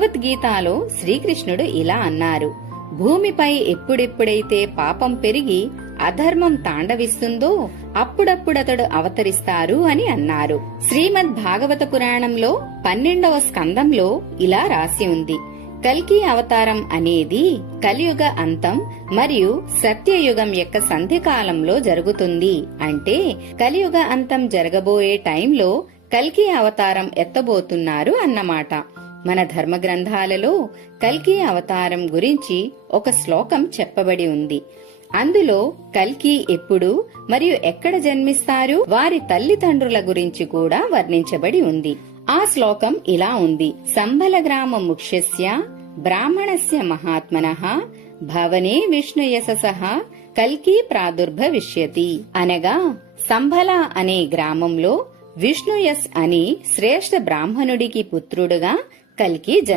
భగవద్గీతలో శ్రీకృష్ణుడు ఇలా అన్నారు: భూమిపై ఎప్పుడెప్పుడైతే పాపం పెరిగి అధర్మం తాండవిస్తుందో అప్పుడప్పుడతడు అవతరిస్తారు అని అన్నారు. శ్రీమద్ భాగవత పురాణంలో 12వ స్కందంలో ఇలా రాసి ఉంది: కల్కి అవతారం అనేది కలియుగ అంతం మరియు సత్యయుగం యొక్క సంధికాలంలో జరుగుతుంది. అంటే కలియుగ అంతం జరగబోయే టైంలో కల్కి అవతారం ఎత్తబోతున్నారు అన్నమాట. మన ధర్మ గ్రంథాలలో కల్కి అవతారం గురించి ఒక శ్లోకం చెప్పబడి ఉంది. అందులో కల్కి ఎప్పుడు మరియు ఎక్కడ జన్మిస్తారు, వారి తల్లిదండ్రుల గురించి కూడా వర్ణించబడి ఉంది. ఆ శ్లోకం ఇలా ఉంది: సంబల గ్రామ ముఖ్యస్య బ్రాహ్మణస్య మహాత్మనః భవనే విష్ణు యశసః కల్కి ప్రాదుర్భవిష్యతి. అనగా సంబల అనే గ్రామంలో విష్ణుయస్ అని శ్రేష్ఠ బ్రాహ్మణుడికి పుత్రుడుగా కల్కి